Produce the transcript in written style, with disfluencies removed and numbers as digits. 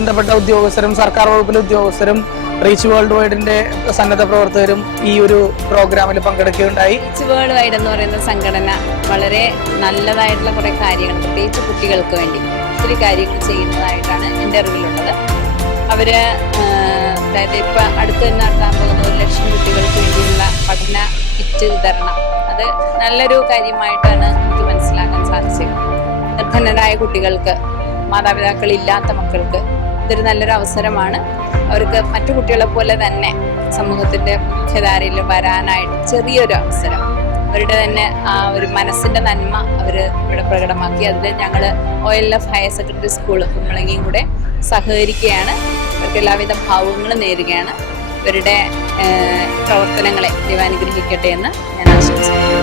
ബന്ധപ്പെട്ട ഉദ്യോഗസ്ഥരും സർക്കാർ വകുപ്പിലെ ഉദ്യോഗസ്ഥരും റീച്ച് വേൾഡ് വൈഡിന്റെ സന്നദ്ധ പ്രവർത്തകരും ഈ ഒരു പ്രോഗ്രാമിൽ പങ്കെടുക്കുകയുണ്ടായി. റീച്ച് വേൾഡ് വൈഡ് എന്ന് പറയുന്ന സംഘടന വളരെ നല്ലതായിട്ടുള്ള കുറെ കാര്യങ്ങൾ, പ്രത്യേകിച്ച് കുട്ടികൾക്ക് വേണ്ടി ഒത്തിരി കാര്യങ്ങൾ ചെയ്യുന്നതായിട്ടാണ് എൻ്റെ അറിവിലുള്ളത്. അവര് അതായത് ഇപ്പൊ അടുത്ത് തന്നെ നടത്താൻ പോകുന്ന 1 ലക്ഷം കുട്ടികൾക്ക് വേണ്ടിയുള്ള പഠന കിറ്റ് വിതരണം, അത് നല്ലൊരു കാര്യമായിട്ടാണ് എനിക്ക് മനസ്സിലാക്കാൻ സാധിച്ചത്. നിർധനരായ കുട്ടികൾക്ക്, മാതാപിതാക്കളില്ലാത്ത മക്കൾക്ക് ഇതൊരു നല്ലൊരു അവസരമാണ്. അവർക്ക് മറ്റു കുട്ടികളെ പോലെ തന്നെ സമൂഹത്തിന്റെ മുഖ്യധാരയിൽ വരാനായിട്ട് ചെറിയൊരു അവസരം, അവരുടെ തന്നെ ആ ഒരു മനസ്സിന്റെ നന്മ അവർ ഇവിടെ പ്രകടമാക്കി. അതിൽ ഞങ്ങൾ OLF ഹയർ സെക്കൻഡറി സ്കൂൾ കുമ്പളങ്ങിയും കൂടെ സഹകരിക്കുകയാണ്. അവർക്ക് എല്ലാവിധ ഭാവങ്ങളും നേരുകയാണ്. ഇവരുടെ പ്രവർത്തനങ്ങളെ ദൈവം അനുഗ്രഹിക്കട്ടെ എന്ന് ഞാൻ ആശംസിക്കുന്നു.